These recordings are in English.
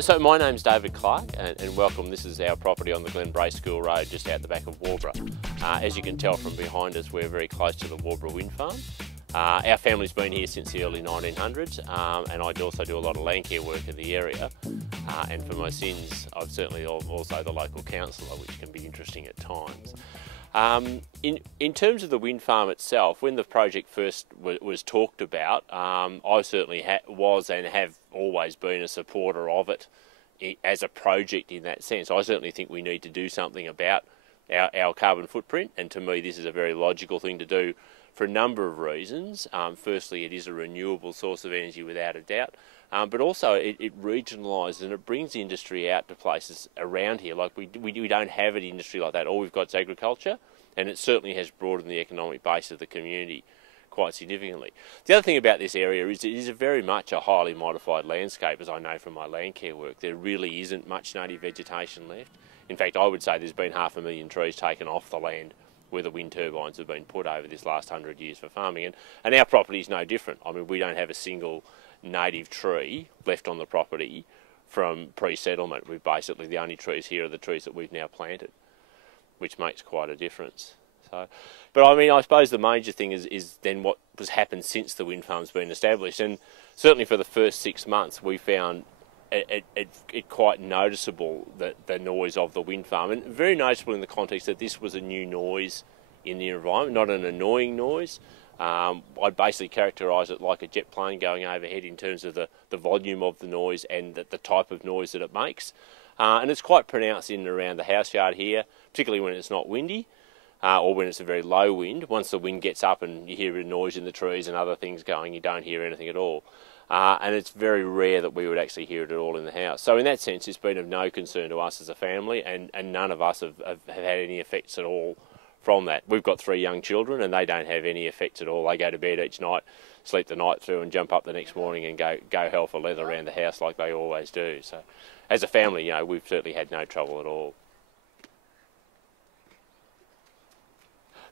So my name's David Clark and welcome. This is our property on the Glen Bray School Road just out the back of Waubra. As you can tell from behind us, we're very close to the Waubra wind farm. Our family's been here since the early 1900s and I also do a lot of land care work in the area. And for my sins, I've certainly also the local councillor, which can be interesting at times. In terms of the wind farm itself, when the project first was talked about, I certainly was and have always been a supporter of it as a project in that sense. I certainly think we need to do something about our carbon footprint, and to me this is a very logical thing to do for a number of reasons. Firstly, it is a renewable source of energy without a doubt, but also it regionalises and it brings industry out to places around here. Like we don't have an industry like that. All we've got is agriculture, and it certainly has broadened the economic base of the community quite significantly. The other thing about this area is it is very much a highly modified landscape, as I know from my land care work. There really isn't much native vegetation left. In fact, I would say there's been 500,000 trees taken off the land where the wind turbines have been put over this last 100 years for farming, and our property is no different. I mean, we don't have a single native tree left on the property from pre-settlement. We've basically, the only trees here are the trees that we've now planted, which makes quite a difference. So, but I mean, I suppose the major thing is then what has happened since the wind farm's been established, and certainly for the first 6 months we found it quite noticeable, that the noise of the wind farm, and very noticeable in the context that this was a new noise in the environment, not an annoying noise. I'd basically characterise it like a jet plane going overhead in terms of the volume of the noise and the type of noise that it makes. And it's quite pronounced in and around the house yard here, particularly when it's not windy. Or when it's a very low wind. Once the wind gets up and you hear a noise in the trees and other things going, you don't hear anything at all. And it's very rare that we would actually hear it at all in the house. So in that sense, it's been of no concern to us as a family, and none of us have had any effects at all from that. We've got 3 young children and they don't have any effects at all. They go to bed each night, sleep the night through and jump up the next morning and go hell for leather around the house like they always do. So as a family, you know, we've certainly had no trouble at all.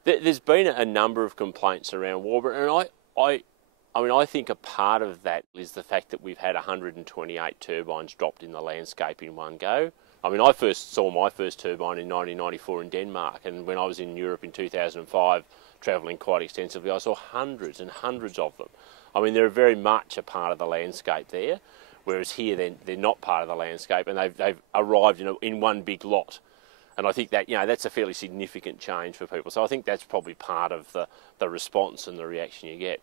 There's been a number of complaints around Waubra, and I mean, I think a part of that is the fact that we've had 128 turbines dropped in the landscape in one go. I mean, I first saw my first turbine in 1994 in Denmark, and when I was in Europe in 2005, travelling quite extensively, I saw hundreds and hundreds of them. I mean, they're very much a part of the landscape there, whereas here they're not part of the landscape, and they've arrived in one big lot. And I think that, you know, that's a fairly significant change for people. So I think that's probably part of the response and the reaction you get.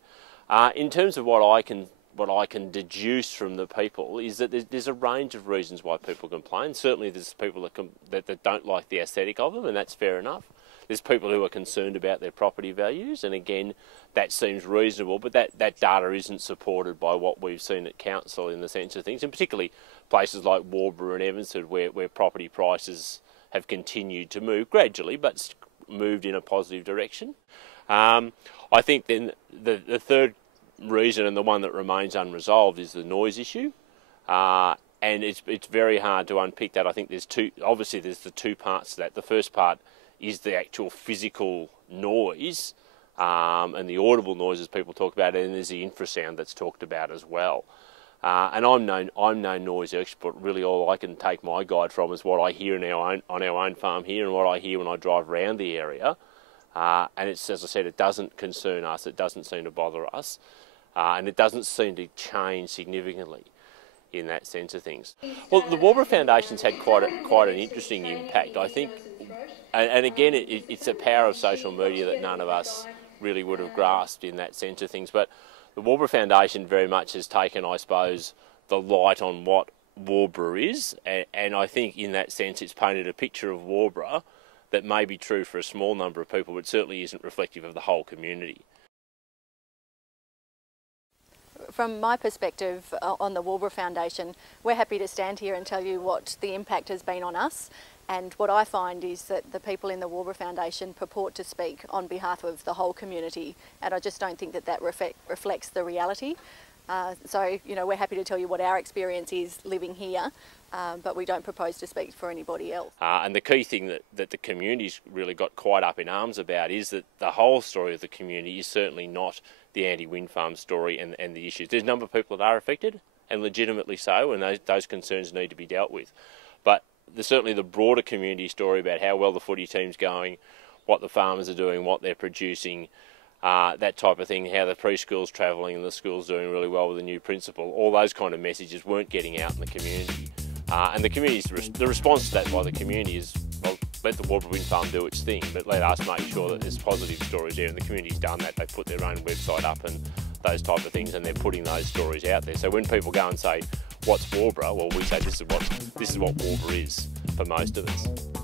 In terms of what I can deduce from the people is that there's a range of reasons why people complain. Certainly there's people that don't like the aesthetic of them, and that's fair enough. There's people who are concerned about their property values, and again, that seems reasonable, but that data isn't supported by what we've seen at council in the sense of things, and particularly places like Waubra and Evansford where property prices have continued to move gradually, but moved in a positive direction. I think then the third reason, and the one that remains unresolved, is the noise issue, and it's very hard to unpick that. I think there's the two parts to that. The first part is the actual physical noise and the audible noises people talk about, and there's the infrasound that's talked about as well. And I'm no noise expert. Really, all I can take my guide from is what I hear on our own farm here, and what I hear when I drive around the area. And it's, as I said, it doesn't concern us. It doesn't seem to bother us, and it doesn't seem to change significantly in that sense of things. Well, the Waubra Foundation's had quite an interesting impact, I think. And again, it's a power of social media that none of us really would have grasped in that sense of things. But the Waubra Foundation very much has taken, I suppose, the light on what Waubra is, and I think in that sense it's painted a picture of Waubra that may be true for a small number of people, but certainly isn't reflective of the whole community. From my perspective on the Waubra Foundation, we're happy to stand here and tell you what the impact has been on us. And what I find is that the people in the Waubra Foundation purport to speak on behalf of the whole community, and I just don't think that reflects the reality. So, you know, we're happy to tell you what our experience is living here, but we don't propose to speak for anybody else. And the key thing that the community's really got quite up in arms about is that the whole story of the community is certainly not the anti-wind farm story and the issues. There's a number of people that are affected, and legitimately so, and those concerns need to be dealt with. But there's certainly the broader community story about how well the footy team's going, what the farmers are doing, what they're producing, that type of thing, how the preschool's travelling and the school's doing really well with the new principal. All those kind of messages weren't getting out in the community. And the response to that by the community is, well, let the Waubra Wind Farm do its thing, but let us make sure that there's positive stories there, and the community's done that. They've put their own website up and those type of things, and they're putting those stories out there. So when people go and say, what's Waubra? Well, we say this is what Waubra is for most of us.